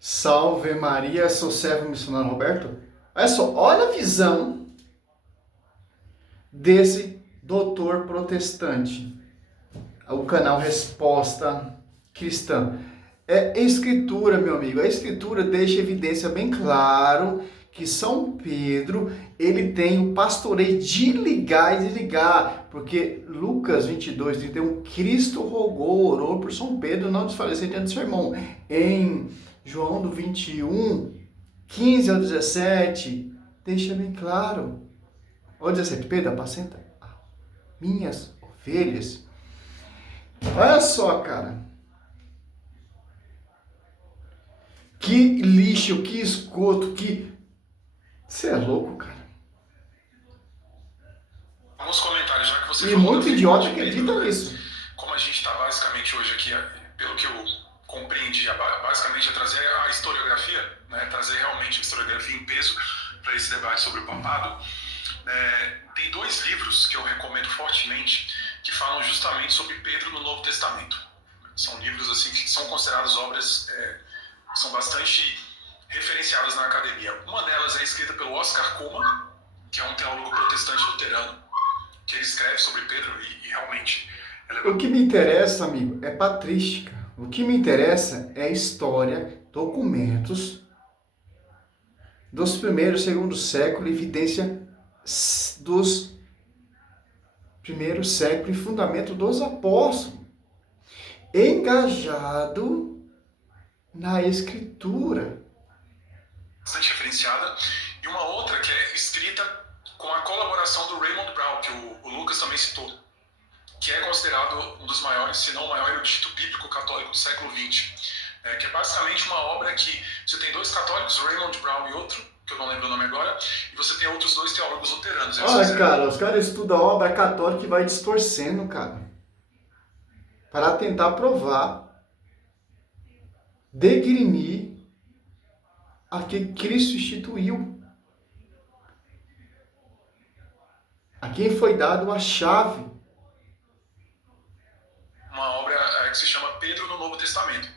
Salve Maria, sou servo missionário Roberto. Olha só, olha a visão desse doutor protestante. O canal Resposta Cristã. É escritura, meu amigo. A escritura deixa evidência bem claro que São Pedro, ele tem o pastoreio de ligar e desligar, porque Lucas 22:31, Cristo orou por São Pedro não desfalecer diante do seu irmão. Em João do 21:15 ao 17, deixa bem claro. Olha 17, Pedro, apacenta minhas ovelhas. Olha só, cara. Que lixo, que esgoto, que... Você é louco, cara. Alguns comentários, já que você E falou muito da idiota figura de acredita Pedro, nisso. como a gente está basicamente hoje aqui, pelo que eu compreendi, basicamente é trazer a historiografia, né, trazer realmente a historiografia em peso para esse debate sobre o papado. Tem dois livros que eu recomendo fortemente que falam justamente sobre Pedro no Novo Testamento. São livros assim que são considerados obras são bastante referenciadas na academia. Uma delas é escrita pelo Oscar Cullmann, que é um teólogo protestante luterano, que ele escreve sobre Pedro e realmente... O que me interessa, amigo, é patrística. O que me interessa é história, documentos dos primeiros e segundo século, evidência dos primeiros séculos e fundamento dos apóstolos. Engajado na escritura. Bastante referenciada. E uma outra que é escrita com a colaboração do Raymond Brown, que o Lucas também citou, que é considerado um dos maiores, se não o maior erudito bíblico católico do século XX. Que é basicamente uma obra que você tem dois católicos, o Raymond Brown e outro, que eu não lembro o nome agora, e você tem outros dois teólogos luteranos. Olha, cara, os caras estudam a obra católica e vai distorcendo, cara, para tentar provar, degrinir a que Cristo instituiu. A quem foi dado a chave. Uma obra que se chama Pedro no Novo Testamento.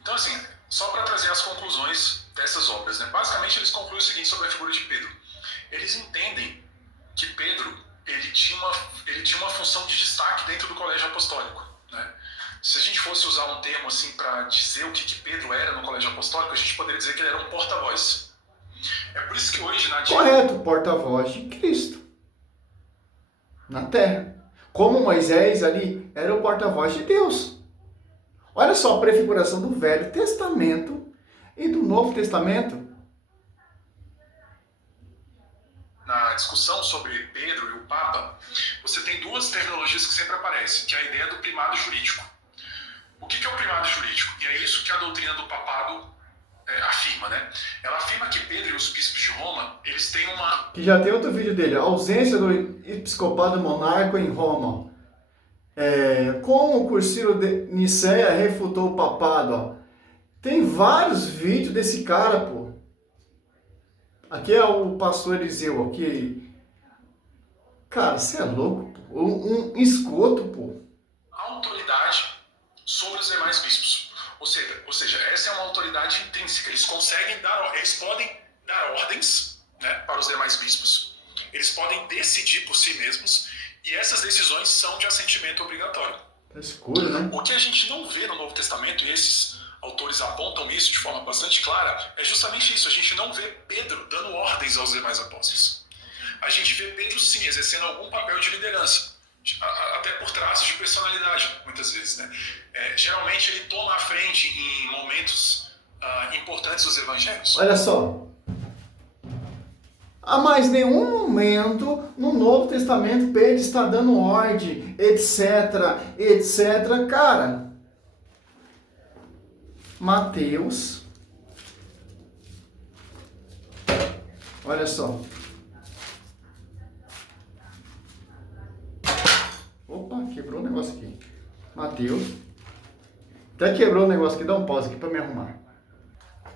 Então, assim, só para trazer as conclusões dessas obras, né? Basicamente, eles concluem o seguinte sobre a figura de Pedro. Eles entendem que Pedro ele tinha uma função de destaque dentro do colégio apostólico, né? Se a gente fosse usar um termo assim para dizer o que Pedro era no colégio apostólico, a gente poderia dizer que ele era um porta-voz. É por isso que hoje na Correto, porta-voz de Cristo na terra. Como Moisés ali era o porta-voz de Deus. Olha só a prefiguração do Velho Testamento e do Novo Testamento. Na discussão sobre Pedro e o Papa, você tem duas terminologias que sempre aparecem, que é a ideia do primado jurídico. O que é o primado jurídico? E é isso que a doutrina do papado afirma, né? Ela afirma que Pedro e os bispos de Roma, eles têm uma... Que já tem outro vídeo dele, a ausência do episcopado monarca em Roma. Como o Concílio de Nicéia refutou o papado, ó. Tem vários vídeos desse cara, pô. Aqui é o pastor Eliseu, aqui. Cara, você é louco, pô. Um esgoto, pô. Autoridade sobre os demais bispos. Ou seja, essa é uma autoridade intrínseca. Eles podem dar ordens, né, para os demais bispos. Eles podem decidir por si mesmos. E essas decisões são de assentimento obrigatório. É escuro, né? O que a gente não vê no Novo Testamento, e esses autores apontam isso de forma bastante clara, é justamente isso. A gente não vê Pedro dando ordens aos demais apóstolos. A gente vê Pedro, sim, exercendo algum papel de liderança, até por traços de personalidade, muitas vezes, né? Geralmente ele toma a frente em momentos importantes dos evangelhos. Olha só. A mais nenhum momento no Novo Testamento Pedro está dando ordem, etc, etc. Cara, Mateus, olha só. Opa, quebrou o negócio aqui. Mateus. Até quebrou o negócio aqui, dá um pause aqui para me arrumar.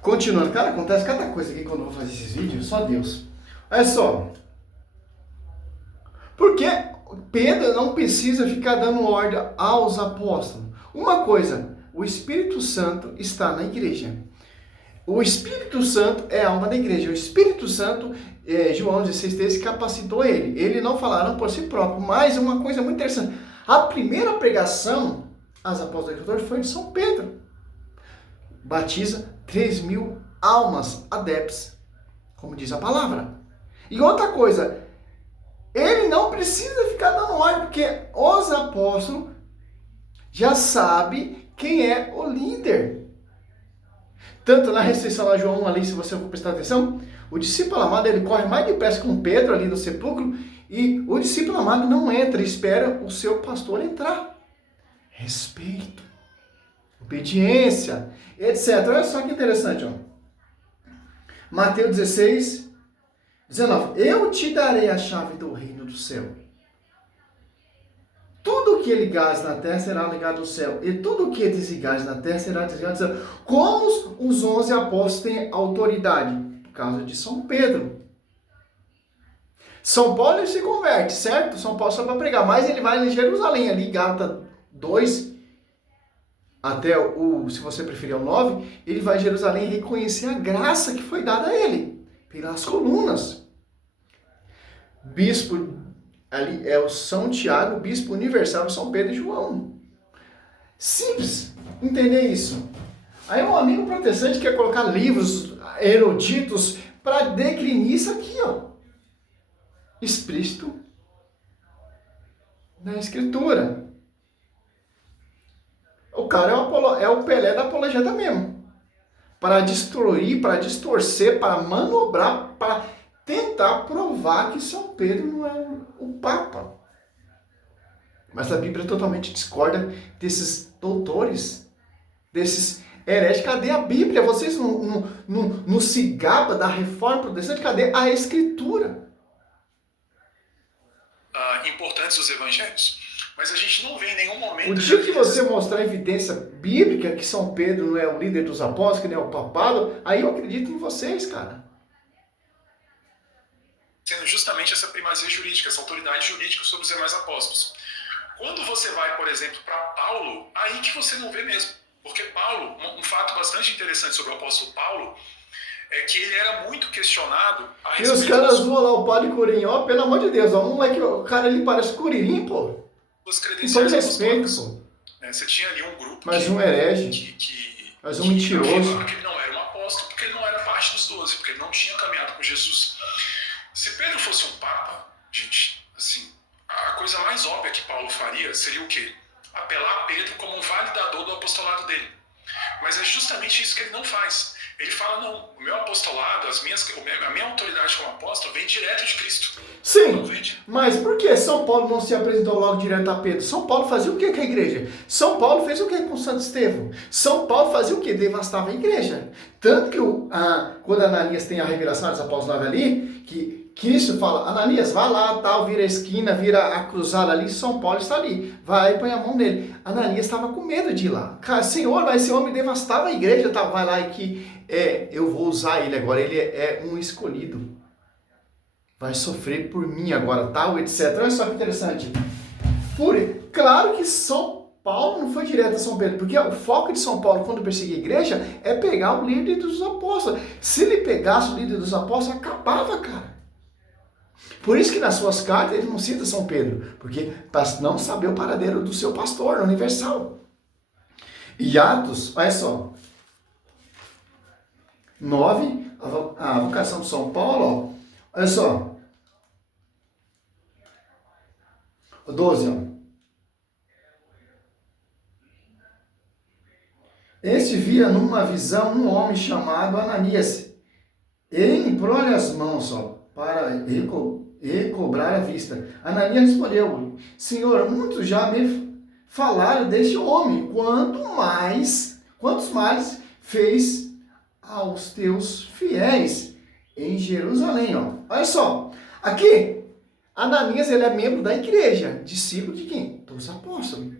Continuando, cara, acontece cada coisa aqui quando eu vou fazer esses vídeos, só Deus. Olha só. Porque Pedro não precisa ficar dando ordem aos apóstolos. Uma coisa, o Espírito Santo está na igreja. O Espírito Santo é a alma da igreja. O Espírito Santo, João 16,13, capacitou ele. Ele não falaram por si próprio. Mas uma coisa muito interessante. A primeira pregação, as apóstolas foi de São Pedro. Batiza 3.000 almas adeptas, como diz a palavra. E outra coisa, ele não precisa ficar dando ordem, porque os apóstolos já sabem quem é o líder. Tanto na restrição lá, João 1, ali, se você for prestar atenção, o discípulo amado, ele corre mais depressa com Pedro ali no sepulcro, e o discípulo amado não entra, espera o seu pastor entrar. Respeito, obediência, etc. Olha só que interessante, ó. Mateus 16, 19. Eu te darei a chave do reino do céu. Tudo que ligares na terra será ligado no céu, e tudo que desligares na terra será desligado no céu. Como os 11 apóstolos têm autoridade? Por causa de São Pedro. São Paulo ele se converte, certo? São Paulo só para pregar, mas ele vai em Jerusalém, ali, Gálatas 2, até se você preferir o 9, ele vai em Jerusalém reconhecer a graça que foi dada a ele, pelas colunas. Bispo, ali é o São Tiago, bispo universal, São Pedro e João. Simples entender isso. Aí um amigo protestante quer colocar livros eruditos para declinir isso aqui, ó. Explícito na Escritura. O cara é o Pelé da apologeta mesmo. Para destruir, para distorcer, para manobrar, para tentar provar que São Pedro não é o Papa. Mas a Bíblia totalmente discorda desses doutores, desses hereges. Cadê a Bíblia? Vocês não se gabam da reforma protestante? Cadê a Escritura? Importantes os evangelhos. Mas a gente não vê em nenhum momento... O dia que você mostrar evidência bíblica que São Pedro não é o líder dos apóstolos, que não é o papado, aí eu acredito em vocês, cara. Sendo justamente essa primazia jurídica, essa autoridade jurídica sobre os demais apóstolos. Quando você vai, por exemplo, para Paulo, aí que você não vê mesmo. Porque Paulo, um fato bastante interessante sobre o apóstolo Paulo, é que ele era muito questionado a respeito. E os caras voam lá o padre Curirim, ó, pelo amor de Deus, ó, o cara ali parece Curirim, pô. Os credenciais respeito, pô. Você tinha ali um grupo mas um herege, mas um mentiroso. Que ele não era um apóstolo, porque ele não era parte dos 12, porque ele não tinha caminhado com Jesus. Se Pedro fosse um papa, gente, assim, a coisa mais óbvia que Paulo faria seria o quê? Apelar a Pedro como um validador do apostolado dele. Mas é justamente isso que ele não faz. Ele fala, não, o meu apostolado, a minha autoridade como apóstolo vem direto de Cristo. Sim, mas por que São Paulo não se apresentou logo direto a Pedro? São Paulo fazia o que com a igreja? São Paulo fez o que com Santo Estevão? São Paulo fazia o que? Devastava a igreja. Tanto que quando Ananias tem a revelação dos apóstolos 9 ali, que Cristo fala, Ananias, vai lá, tal, vira a esquina, vira a cruzada ali, São Paulo está ali. Vai e põe a mão nele. Ananias estava com medo de ir lá. Cara, Senhor, mas esse homem devastava a igreja, tá? Vai lá e que eu vou usar ele agora, ele é um escolhido. Vai sofrer por mim agora, tal, etc. Olha só que interessante. Claro que São Paulo não foi direto a São Pedro, porque o foco de São Paulo quando perseguia a igreja é pegar o líder dos apóstolos. Se ele pegasse o líder dos apóstolos, acabava, cara. Por isso que nas suas cartas ele não cita São Pedro, porque para não saber o paradeiro do seu pastor universal. E Atos, olha só, 9, a vocação de São Paulo, ó, olha só, 12, ó. Este via numa visão um homem chamado Ananias. Ele impõe as mãos, ó, para recobrar a vista. Ananias respondeu, Senhor, muitos já me falaram deste homem, quantos males fez aos teus fiéis em Jerusalém. Ó. Olha só, aqui, Ananias ele é membro da igreja, discípulo de quem? Dos apóstolos.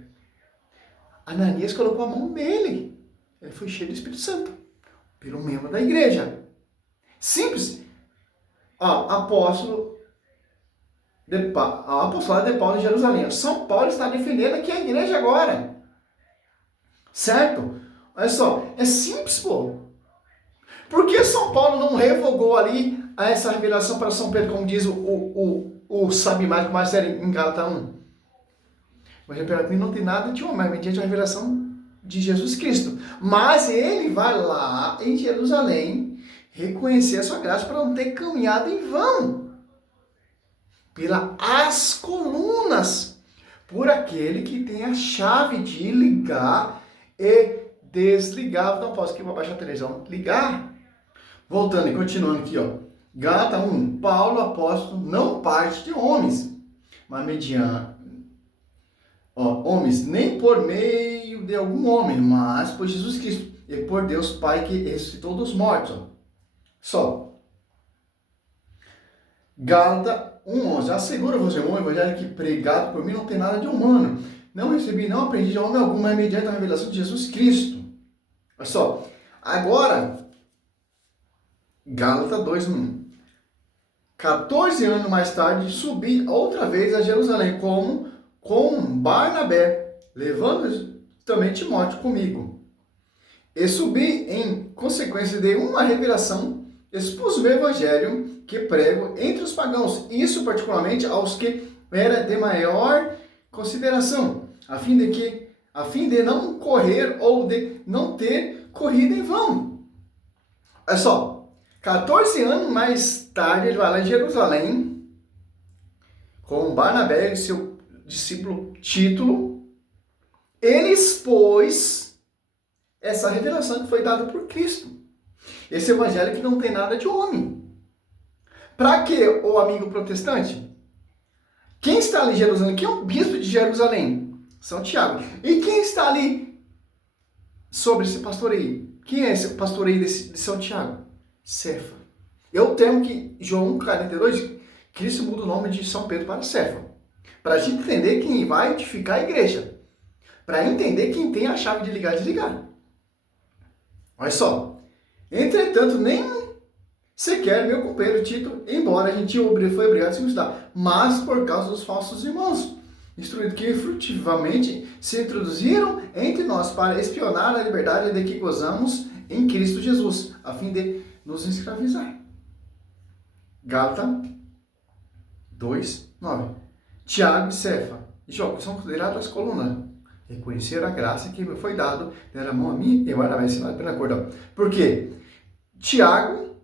Ananias colocou a mão nele, ele foi cheio do Espírito Santo, pelo membro da igreja. Simples. Ó, apostolado de Paulo em Jerusalém. São Paulo está defendendo aqui a igreja agora. Certo? Olha só, é simples, pô. Por que São Paulo não revogou ali essa revelação para São Pedro, como diz o sábio mágico mais sério em Gálatas 1? Mas para mim não tem nada de homem, mas mediante a revelação de Jesus Cristo. Mas ele vai lá em Jerusalém reconhecer a sua graça para não ter caminhado em vão. Pelas colunas. Por aquele que tem a chave de ligar e desligar. Não posso aqui, vou baixar a televisão. Ligar. Voltando e continuando aqui, ó. Gálatas 1. Paulo, apóstolo, não parte de homens, mas mediante homens, nem por meio de algum homem, mas por Jesus Cristo e por Deus Pai que ressuscitou dos mortos. Só. Gálatas 1:11. Asseguro-vos, irmão, o evangelho que pregado por mim não tem nada de humano. Não recebi, não aprendi de homem algum, mas mediante a revelação de Jesus Cristo. Olha só. Agora, Gálatas 2:1. 14 anos mais tarde, subi outra vez a Jerusalém, com Barnabé, levando também Timóteo comigo. E subi em consequência de uma revelação, expus o evangelho que prego entre os pagãos, isso particularmente aos que era de maior consideração, a fim de não correr ou de não ter corrido em vão. Olha só, 14 anos mais tarde, ele vai lá em Jerusalém, com Barnabé e seu discípulo Título, ele expôs essa revelação que foi dada por Cristo. Esse evangelho que não tem nada de homem. Para que o amigo protestante? Quem está ali em Jerusalém? Quem é o bispo de Jerusalém? São Tiago. E quem está ali sobre esse pastoreio? Quem é esse pastoreio de São Tiago? Cefa. Eu temo que João 42, Cristo muda o nome de São Pedro para Cefa. Para a gente entender quem vai edificar a igreja. Para entender quem tem a chave de ligar e desligar. Olha só. Entretanto, nem sequer meu companheiro Tito, embora a gente foi obrigado a se circuncidar, mas por causa dos falsos irmãos, instruídos que furtivamente se introduziram entre nós para espionar a liberdade de que gozamos em Cristo Jesus, a fim de nos escravizar. Gálatas 2:9. Tiago e Cefa e João são considerados as colunas. Reconhecer a graça que me foi dado, deram a mão a mim e agora vai ensinar pela corda. Por quê? Tiago,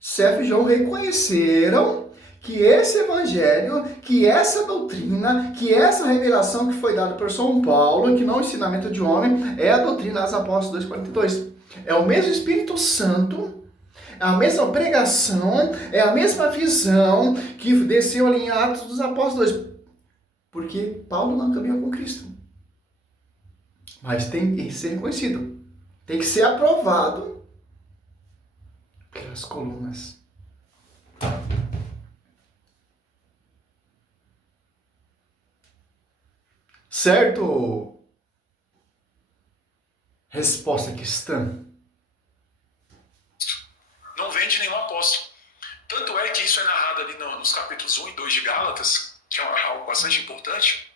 Cefa e João reconheceram que esse evangelho, que essa doutrina, que essa revelação que foi dada por São Paulo, que não é o ensinamento de homem, é a doutrina dos Apóstolos 2:42. É o mesmo Espírito Santo, é a mesma pregação, é a mesma visão que desceu ali em Atos dos Apóstolos. Porque Paulo não caminhou com Cristo. Mas tem que ser reconhecido. Tem que ser aprovado pelas colunas. Certo? Resposta cristã. Não vem de nenhum apóstolo. Tanto é que isso é narrado ali nos capítulos 1 e 2 de Gálatas, que é algo bastante importante.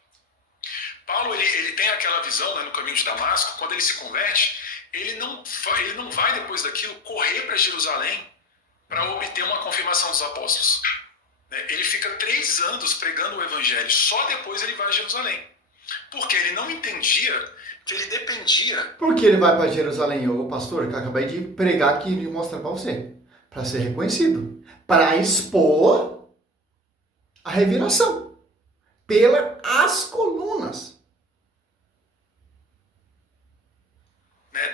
Paulo ele tem aquela visão, né, no caminho de Damasco, quando ele se converte, ele não vai depois daquilo correr para Jerusalém para obter uma confirmação dos apóstolos. Ele fica 3 anos pregando o evangelho, só depois ele vai a Jerusalém. Porque ele não entendia que ele dependia... Por que ele vai para Jerusalém, o pastor, que eu acabei de pregar aqui e mostrar para você? Para ser reconhecido. Para expor a revelação. Pelas colunas.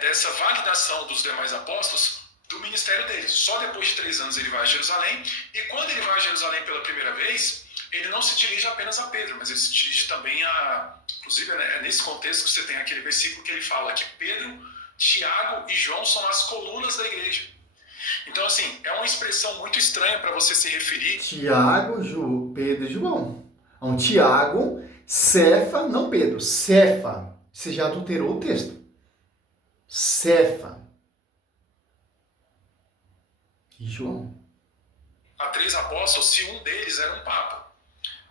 Dessa validação dos demais apóstolos, do ministério dele. Só depois de 3 anos ele vai a Jerusalém. E quando ele vai a Jerusalém pela primeira vez, ele não se dirige apenas a Pedro, mas ele se dirige também a... Inclusive, é nesse contexto que você tem aquele versículo que ele fala que Pedro, Tiago e João são as colunas da igreja. Então, assim, é uma expressão muito estranha para você se referir. Tiago, Pedro e João. Então, Tiago, Cefa, não Pedro, Cefa. Você já adulterou o texto. Cefa. E João. Há 3 apóstolos, se um deles era um papa.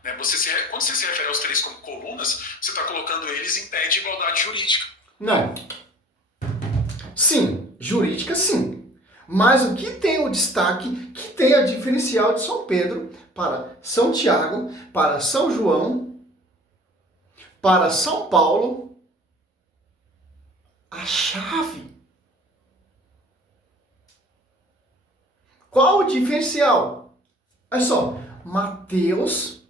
Quando você se refere aos 3 como colunas, você está colocando eles em pé de igualdade jurídica. Não. Sim, jurídica sim. Mas o que tem o destaque, que tem a diferencial de São Pedro para São Tiago, para São João, para São Paulo, a chave. Qual o diferencial? Olha só, Mateus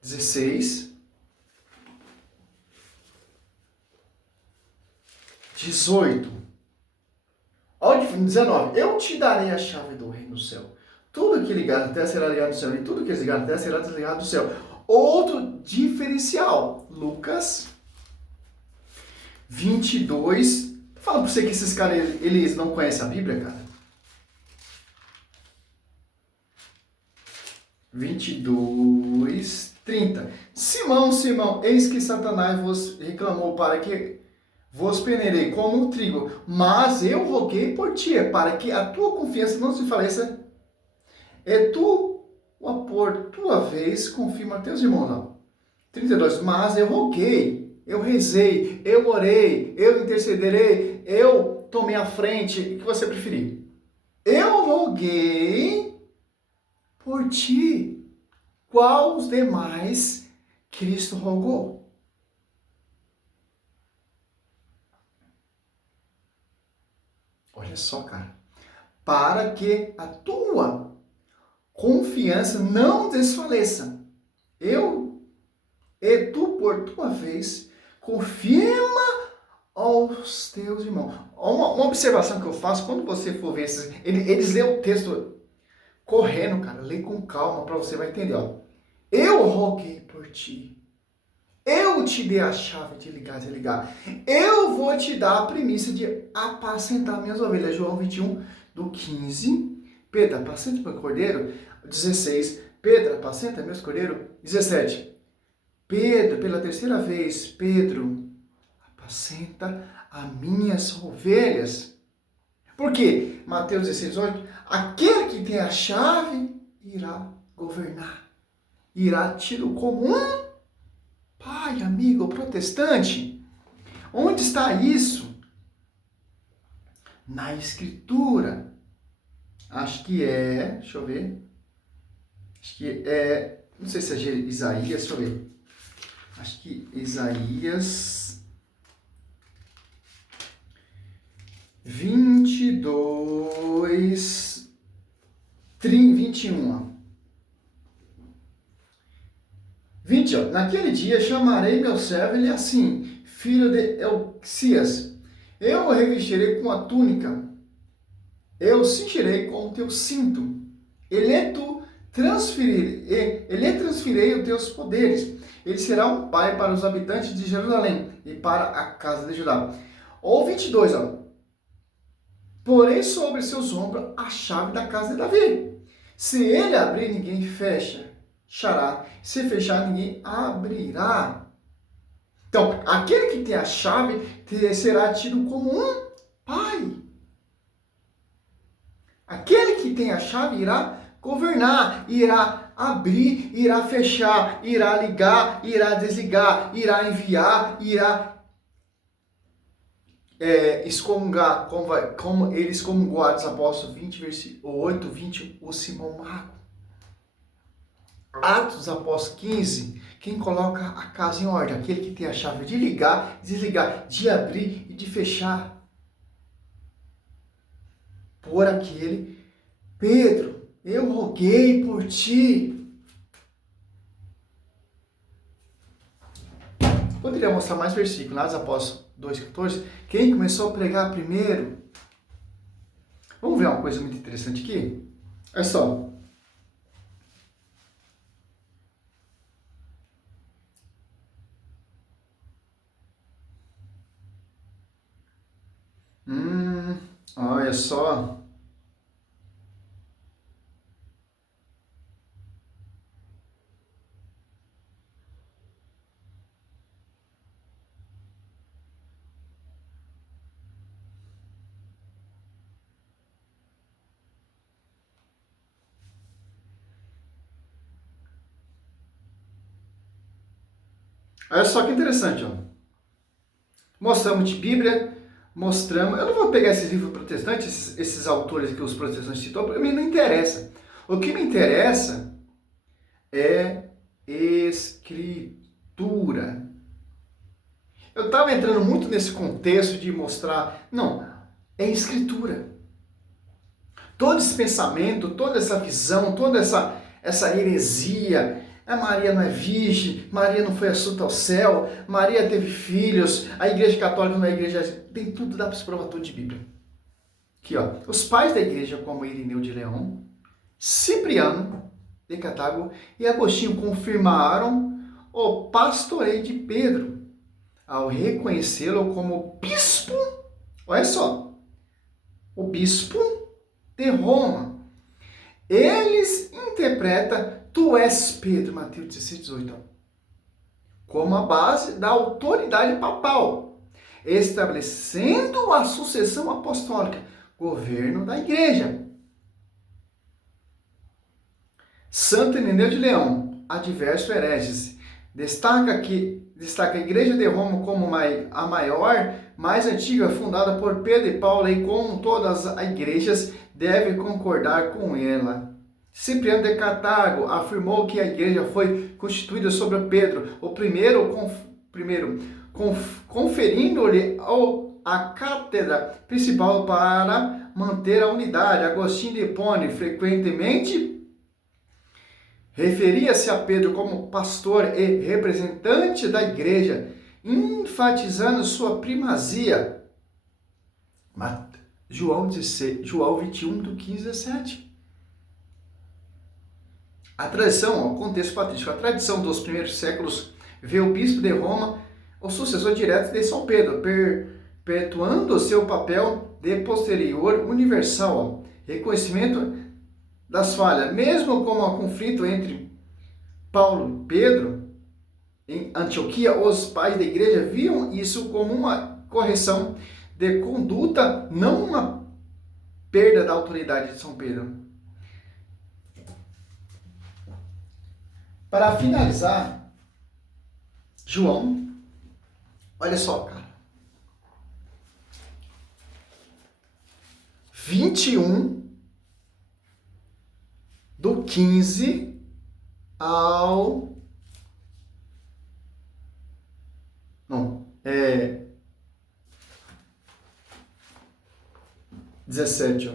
16, 18. Olha o 19. Eu te darei a chave do reino do céu. Tudo que ligar na terra será ligado no céu, e tudo que desligar na terra será desligado do céu. Outro diferencial, Lucas 22. Tô falando pra você que esses caras, eles não conhecem a Bíblia, cara. 22, 30. Simão, Simão, eis que Satanás vos reclamou para que vos peneirei como o trigo, mas eu roguei por ti, para que a tua confiança não se faleça. E tu, por tua vez, confirma teus irmãos. Ó. 32. Mas eu roguei, eu rezei, eu orei, eu intercederei, eu tomei a frente. O que você preferir? Eu roguei por ti. Qual os demais Cristo rogou? Olha só, cara. Para que a tua confiança não desfaleça. E tu, por tua vez, confirma aos teus irmãos. Uma observação que eu faço, quando você for ver esses... Eles lêem o texto correndo, cara. Lê com calma para você vai entender. Ó. Eu roguei por ti. Eu te dei a chave de ligar e desligar. Eu vou te dar a primícia de apacentar minhas ovelhas. João 21, do 15. Pedro, apacenta meu cordeiro. 16. Pedro, apacenta meus cordeiros. 17. Pedro, pela terceira vez. Pedro, apacenta as minhas ovelhas. Por quê? Mateus 16, 8. Aquele que tem a chave irá governar. Irá tido como um pai, amigo, protestante. Onde está isso? Na Escritura. Acho que é... Deixa eu ver. Acho que é... Não sei se é Isaías. Deixa eu ver. Acho que Isaías 22, 21. 20, ó. Naquele dia chamarei meu servo, ele assim, filho de Elcias. Eu o revestirei com a túnica, eu cingirei com o teu cinto. Ele transferirei os teus poderes. Ele será um pai para os habitantes de Jerusalém e para a casa de Judá. Ou 22, ó. Porém sobre seus ombros a chave da casa de Davi. Se ele abrir, ninguém fecha. Se fechar, ninguém abrirá. Então, aquele que tem a chave será tido como um pai. Aquele que tem a chave irá governar, irá abrir, irá fechar, irá ligar, irá desligar, irá enviar, irá excomungar, como ele excomungou, Atos Apóstolos 20, versículo 8, 20, o Simão Mago. Atos dos Apóstolos 15, quem coloca a casa em ordem? Aquele que tem a chave de ligar, desligar, de abrir e de fechar. Por aquele, Pedro, eu roguei por ti. Poderia mostrar mais versículos, Atos dos Apóstolos 2,14. Quem começou a pregar primeiro? Vamos ver uma coisa muito interessante aqui? Olha só. Olha só. Olha só que interessante, ó. Mostramos de Bíblia, mostramos... Eu não vou pegar esses livros protestantes, esses autores que os protestantes citam, para mim não interessa. O que me interessa é escritura. Eu estava entrando muito nesse contexto de mostrar... Não, é escritura. Todo esse pensamento, toda essa visão, toda essa heresia... Maria não é virgem, Maria não foi assunta ao céu, Maria teve filhos, a igreja católica não é igreja... Tem tudo, dá para se provar tudo de Bíblia. Aqui, ó. Os pais da igreja, como Irineu de Leão, Cipriano de Cartago e Agostinho, confirmaram o pastoreio de Pedro, ao reconhecê-lo como bispo, olha só, o bispo de Roma. Eles interpretam tu és Pedro, Mateus 16, 18, como a base da autoridade papal, estabelecendo a sucessão apostólica, governo da igreja. Santo Irineu de Leão, adverso hereges, destaca a igreja de Roma como a maior, mais antiga, fundada por Pedro e Paulo, e como todas as igrejas devem concordar com ela. Cipriano de Cartago afirmou que a igreja foi constituída sobre Pedro, o primeiro conferindo-lhe a cátedra principal para manter a unidade. Agostinho de Hipona frequentemente referia-se a Pedro como pastor e representante da igreja, enfatizando sua primazia. João 21, do 15 a 17. A tradição, o contexto patrístico, a tradição dos primeiros séculos vê o bispo de Roma o sucessor direto de São Pedro, perpetuando seu papel de posterior universal, reconhecimento das falhas. Mesmo com o conflito entre Paulo e Pedro, em Antioquia, os pais da igreja viam isso como uma correção de conduta, não uma perda da autoridade de São Pedro. Para finalizar, João, olha só, cara. 21 do 15 ao... Não, 17, ó.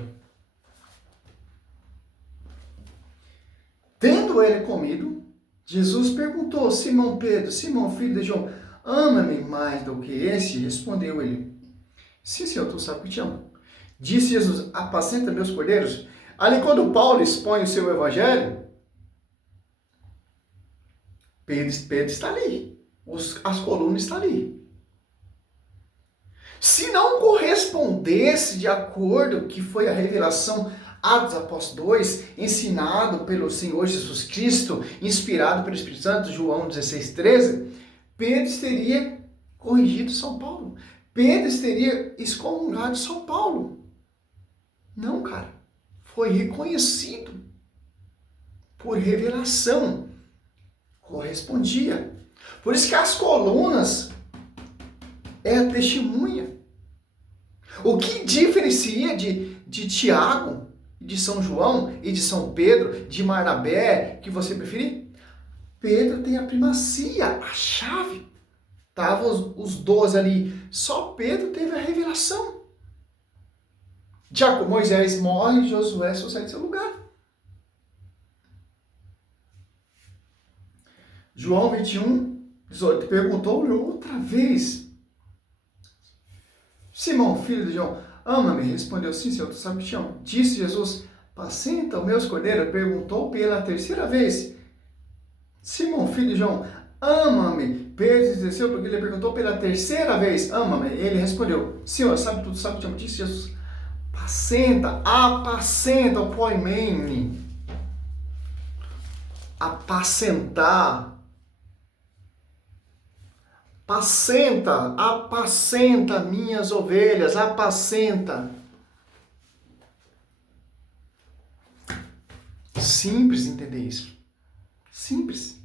Tendo ele comido, Jesus perguntou: Simão Pedro, Simão filho de João, ama-me mais do que este? Respondeu ele: sim, Senhor, tu sabes que te amo. Disse Jesus: apacenta meus cordeiros. Ali, quando Paulo expõe o seu evangelho, Pedro está ali. As colunas estão ali. Se não correspondesse de acordo que foi a revelação Atos Apóstolos 2, ensinado pelo Senhor Jesus Cristo, inspirado pelo Espírito Santo, João 16, 13, Pedro teria corrigido São Paulo. Pedro teria excomungado São Paulo. Não, cara. Foi reconhecido por revelação. Correspondia. Por isso que as colunas é a testemunha. O que diferencia de Tiago, de São João e de São Pedro, de Barnabé, que você preferir? Pedro tem a primazia, a chave. Estavam os 12 ali. Só Pedro teve a revelação. Moisés morre e Josué sucede em seu lugar. João 21, 18, perguntou-lhe outra vez: Simão, filho de João, ama-me? Respondeu: sim, Senhor, tu sabes que te amo. Disse Jesus: apacenta os meus cordeiros. Perguntou pela terceira vez: Simão, filho de João, ama-me? Pedro desceu porque ele perguntou pela terceira vez: ama-me? Ele respondeu: Senhor, sabe tudo, sabe que te amo. Disse Jesus: apacenta o poimene. Apacentar. Apacenta minhas ovelhas, apacenta. Simples entender isso. Simples.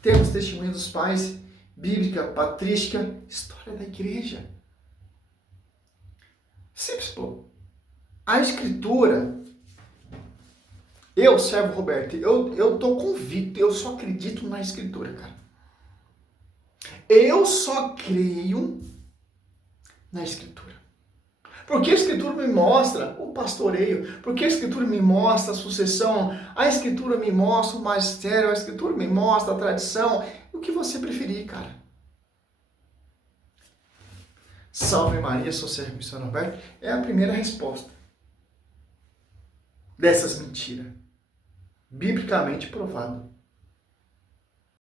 Temos testemunho dos pais, bíblica, patrística, história da igreja. Simples, pô. A Escritura, eu, servo Roberto, eu tô convicto, eu só acredito na Escritura, cara. Eu só creio na Escritura. Porque a Escritura me mostra o pastoreio, porque a Escritura me mostra a sucessão, a Escritura me mostra o magistério, a Escritura me mostra a tradição, o que você preferir, cara. Salve Maria, sou servo missionário Roberto, é a primeira resposta dessas mentiras, biblicamente provado.